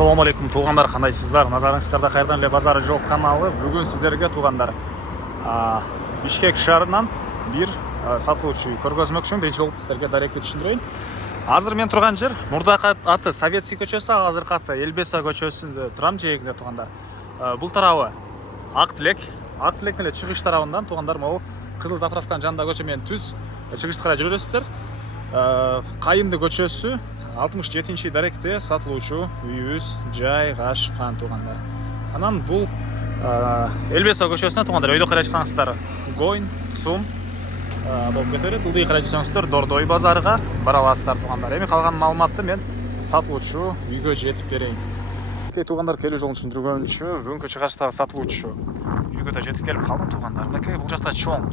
Ассаламу алейкум туғандар, қандайсыздар? Назарыңыздарда қайырдан эле базары жоқ каналы. Бүгін сіздерге туғандар Бишкек шаарынан бир сатылуучу үй көргөзмөкчүмүн. Биринчи болуп сіздерге даректи түшүндүрөйүн. Азыр мен турган жер мурдакы аты Советский көчөсү, азыркы аты Элбеса көчөсүндө турам, жээгинде туғандар. Бул тарабы Ак Тилек эле чыгыш тарабынан туғандар. Могу Кызыл заправканын жанында көчө менен түз чыгышты карай жүрөсүздөр. Кайынды көчөсү 67-ші даректе сатылуучу үйүбүз жайгашкан туғандар. Анан бул Элбеса көчөсүнө туғандар. Өйдө карай чыксаңыздар Гойн, Цум болуп кетет. Ылдый карай жүрсөңүздөр Дордой базарыга бара аласыздар туғандар. Эми калган маалыматты мен сатылуучу үйгө жетип берейин. Туғандар, келүү жолун түшүндүргөн үчүн бүгүнкү чыгачтагы сатылуучу үйгө да жетип келип калдым туғандар. Бул жакта чоң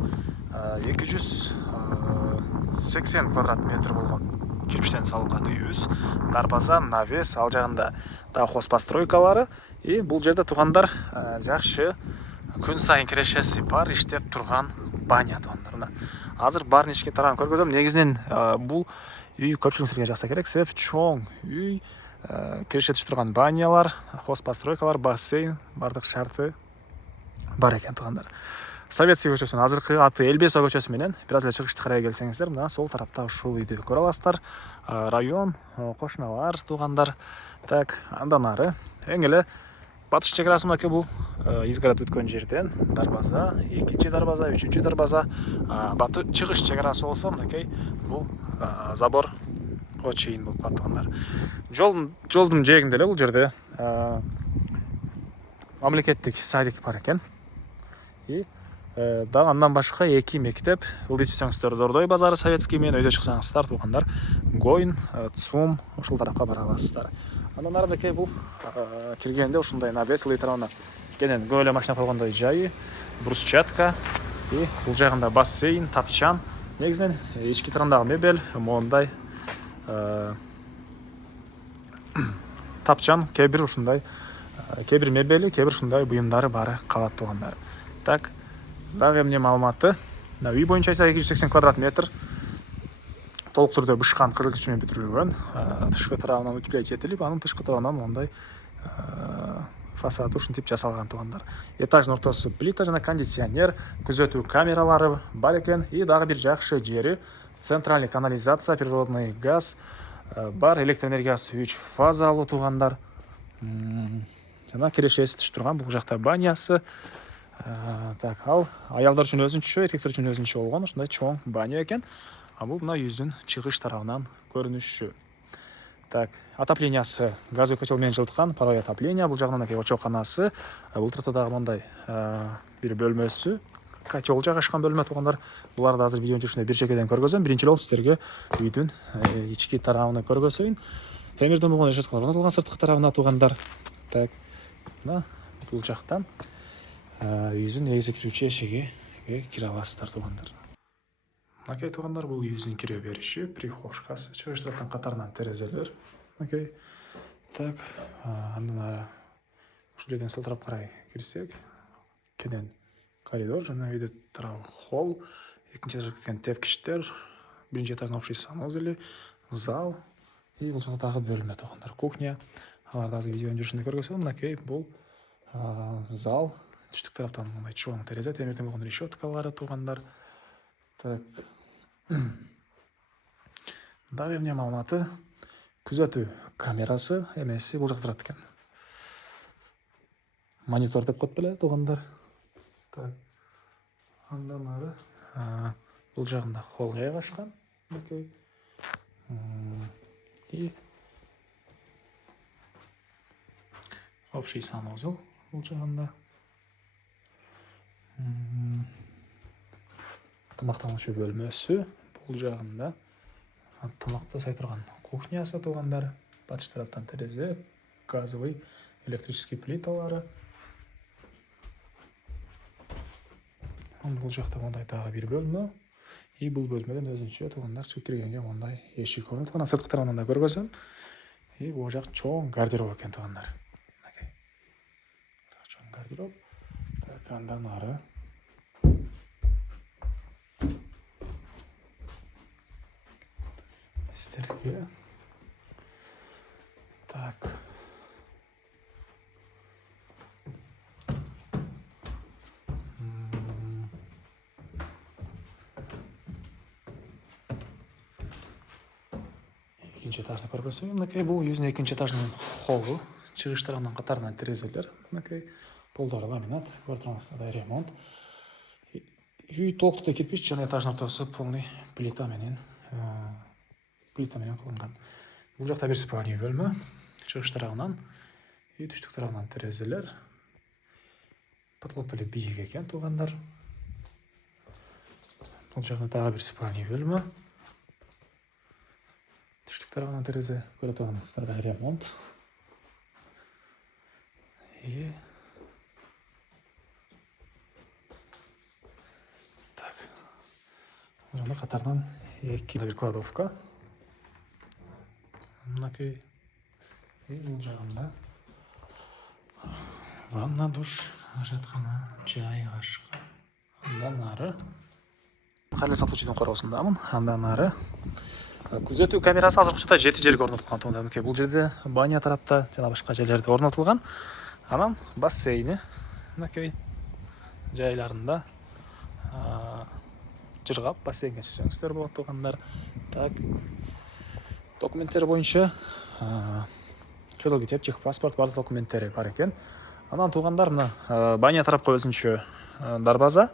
280 квадрат метр болгон кирпичтен салынган үйүбүз, дарбаза, навес, ал жагында дагы хозпостройкалары. И бул жерде туғандар жакшы күн сайын кирешеси бар, иштеп турган баня туғандар. Азыр баарын ички тарабын көргөзөм. Негизинен бул үй көпчүлүгүңүзгө жакса керек, себеп чоң үй, киреше түшүп турган банялар, хозпостройкалар, бассейн, бардык шарты бар экен туғандар. Советский көчөсүнүн азыркы аты Элбеса көчөсү менен бир аз эле чыгышты карай келсеңиздер, мына сол тарапта ушул үйдү көрө аласыздар. Район, кошуналар туғандар. Так, андан ары эң эле батыш чек арасы мынакей бул изгород өткөн жерден дарбаза, экинчи дарбаза, үчүнчү дарбаза, чыгыш чек арасы болсо мынакей бул заборго чейин болуп калат туғандар. Жолдун жээгинде эле бул жерде мамлекеттик садик бар экен. И дагы андан башка эки мектеп, ылдый чыксаңыздар Дордой базары Советский менен, өйдө чыксаңыздар туғандар Гойн, Цум, ушул тарапка бара аласыздар. Андан ары мынакей бул киргенде ушундай навес ылдый тарабына кенен көп эле машина койгондой жайы, брусчатка, и бул жагында бассейн, тапчан. Негизинен ички тарабындагы мебель моундай тапчан, кээ бир мебели, кээ бир ушундай буюмдары бары калат туғандар. Так, дагы эмне маалыматы? Үй боюнча 280 квадрат метр толук түрдө бышкан кызыл кирпич менен бүтүрүлгөн. Тышкы тарабынан утюгай четилип, анын тышкы тарабынан мондай фасады ушинтип жасалган туғандар. Этаждын ортосу плита жана кондиционер, күзөтүү камералары бар экен. И дагы бир жакшы жери центральный канализация, природный газ бар, электр энергиясы 3 фазалуу туғандар. Жана кирешеси түшүп турган бул жакта банясы. Так, ал аялдар үчүн өзүнчө, эркектер үчүн өзүнчө болгон ушундай чоң баня экен. Бул мына үйүздүн чыгыш тарабынан көрүнүшү. Так, отоплениясы газовый котел менен жылыткан, паровой отопление. Бул жагынан очоканасы, бул тарапта дагы мындай бир бөлмөсү, котел жайгашкан бөлмө туғандар. Буларды азыр видеонун жүрүшүндө бир жекеден көргөзөм. Биринчи болуп сиздерге үйдүн ички тарабын көргөзөйүн. Темирден болгон решеткалар орнотулган сырткы тарабына туғандар. Так, мына бул жактан үйүздүн негизги кирүүчү эшиги кире аласыздар туғандар. Мынакей туғандар, бул үйүздүн кире бериши, прихожкасы, чыгыш тараптан катарынан терезелер. Мынакей. Так, андан ары ушул жерден сол тарапка карай кирсек, кенен коридор жана үйдө тарабы холл, экинчи этажга кеткен тепкичтер, биринчи этаждын общий санузели, зал. И бул жакта дагы бөлмө туғандар, кухня. Аларды азыр видеонун жүрүшүндө көргөзөм. Мынакей бул зал, түштүк тараптан мындай чоң терезе, темирден болгон решеткалары туғандар. Так, дагы эмне маалыматы? Күзөтүү камерасы эмеси бул жакта турат экен. Монитор деп коет беле туғандар. Так, андан ары бул жагында холл жайгашкан. Окей. И общий санузел бул жагында. Тамактануучу бөлмөсү бул жагында. Тамакты сай турган кухнясы туғандар. Батыш тараптан терезе, газовый, электрический плиталары. Бул жакта мындай дагы бир бөлмө. И бул бөлмөдөн өзүнчө туғандар чыгып киргенге мындай эшик орнотулган. Сырткы тарабынан да көргөзөм. И бул жак чоң гардероб экен туғандар. Чоң гардероб. Так, андан ары сіздерге. Так, екінші этажды көргөзөйүн. Мынакей бул өзүнүн экинчи этаждын холлу. Чыгыш тарабынан катарынан терезелер. Мынакей полдору ламинат, көрүп тургансыздар, ремонт. Үй толуктуу кирпич жана этаждын ортосу полный плита менен кылынган. Бул жакта бир спальня бөлмө. Чыгыш тарабынан и түштүк тарабынан терезелер. Потолок деле бийик экен, туугандар. Бул жакта дагы бир спальня бөлмө. Түштүк тарабынан терезе, көрүп тургансыздар, ремонт. Так. Жана катарынан эки бир кладовка. Мынакей. Бул жагында ванна, душ, ажаткана, чай, ашка. Андан ары кайрылуу сатуучунун короосундамын. Андан ары күзөтүү камерасы азыркы учурда 7 жерге орнотулган. Мынакей бул жерде баня тарапта жана башка жерлерде орнотулган. Анан бассейни мынакей жайларында жыргап бассейнге түшсөңүздөр болот, туугандар. Так. Документтер боюнча кызыл китеп, техпаспорт, бардык документтери бар экен. Анан туугандар, мына баня тарапка өзүнчө дарбаза.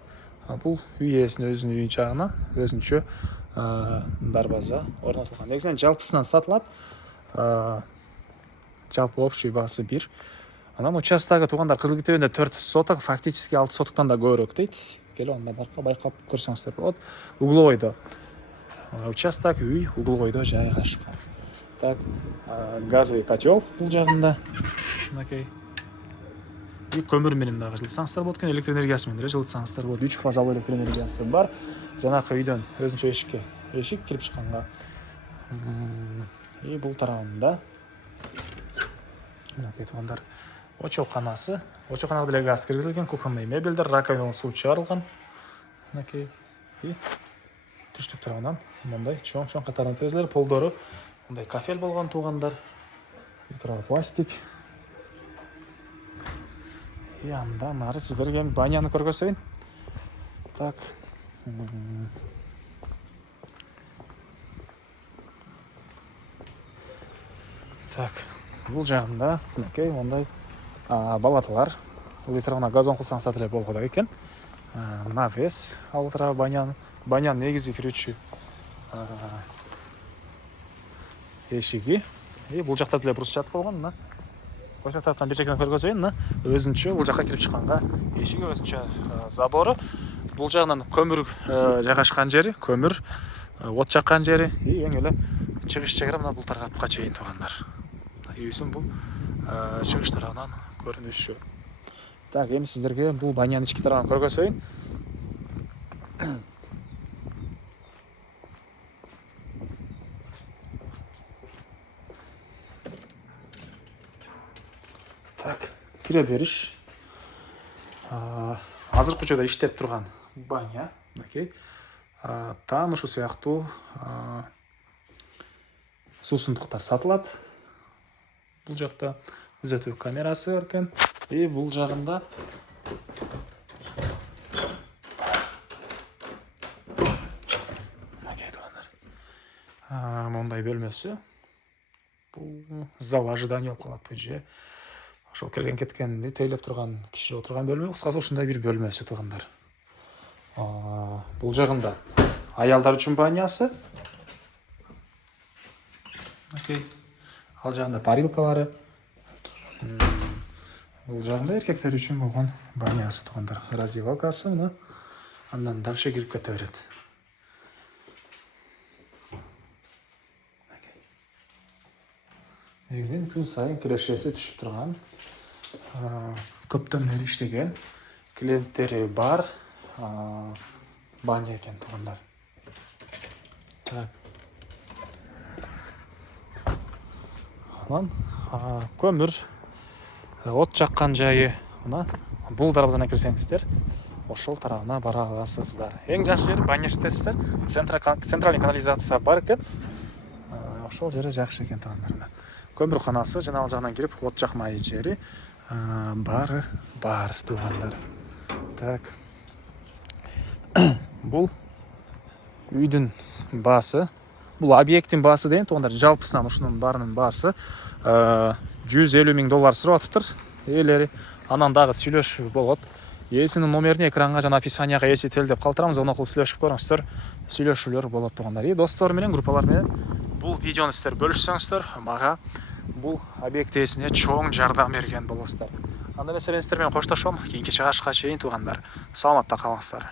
Бул үй ээсинин өзүнүн үй жагына өзүнчө дарбаза орнотулган. Негизинен жалпысынан сатылат. Жалпы общий баасы 1. Анан участогу туугандар кызыл китебинде 4 соток, фактически 6 соттуктан да көбүрөөк дейт. Келип анда барка байкап көрсөңүздөр болот. Угловойдо участок, үй угловойдо жайгашкан. Так, газовый котел бул жагында. Мынакей. И көмүр менен дагы жылытсаңыздар болот экен, электр энергиясы менен жылытсаңыздар болот. 3 фазалуу электр энергиясы бар. Жанакы үйдөн өзүнчө эшик кирип чыкканга. И бул тарабында мынакей туугандар очоканасы. Очоканага деле газ киргизилген, кухонный мебелдер, раковинадан суу чыгарылган. Мынакей. И түштүк тарабынан мындай чоң катардан терезелер, полдору мындай кафель болгон, туугандар. Бир тарабы пластик. И андан ары сиздерге баняны көргөзөйүн. Так. Так. Бул жагында мынакей мондай балаталар. Бул тарабына газон кылсаңыздар деле болгоду экен. Навес ал тарабы банянын негизи кирүүчү эшиги. И бул жакта деле брусчатка болгон, мына. Ошол тараптан бир жактан көргөзөйүн, мына. Өзүнчө бул жакка кирип чыкканга эшиги, өзүнчө забору. Бул жагынан көмүр жайгашкан жери, көмүр, от жаккан жери, и эң эле чыгыш жери мына бул тарапка чейин, туугандар. Үйсүн бул чыгыш тарабынан көрүнүшү. Так, эми сиздерге бул банянын ички тарабын көргөзөйүн. Так, кире бериш. Азыркы учурда иштеп турган баня, мынакей. Там ушул сыяктуу суусундуктар сатылат. Бул жакта күзөтүү камерасы бар экен. И бул жагында мынакей туугандар. Мондай бөлмөсү. Бул зал ожидания болуп калат бул же. Ошол келген кеткенди тейлеп турган киши отурган бөлмө, кыскасы ушундай бир бөлмөсү, туугандар. Бул жагында аялдар үчүн банясы. Окей. Ал жагында парилкалары. Бул жагында эркектер үчүн болгон банясы, туугандар. Раздевалкасы мына. Андан дальше кирип кете берет. Негизинен күн сайын кирешеси түшүп турган, көптөн бери иштеген, клиенттери бар баня экен, туугандар. Так. Көмүр, от жаккан жайы, мына бул дарбазадан кирсеңиздер, ошол тарабына бара аласыздар. Эң жакшы жери баня иштесиздер. Центральный канализация бар экен. Ошол жери жакшы экен, туугандар. Көмүр канасы жана ал жагынан кирип от жакмай жери бар, туугандар. Так. Бул үйдүн баасы. Бұл объекттің басы дейін туғандар, жалпысынан ұшының барының басы $150,000 сұрап атыптыр. Елері анан дагы сүйлөшүү болот. Есінің номеріне экранға жана описанияға есетел деп калтырамыз, оны кылып сүйлөшүп көрүңүздөр. Сүйлөшүүлөр болот тугандар. Достор менен, группалар менен бул видеону сиздер бөлүшсөңүздөр, мага бул объект ээсине чоң жардам берген болосуздар. Анда эмесе мен сиздер менен коштошом. Кийинки чыгышка чейин тугандар. Саламатта калыңыздар.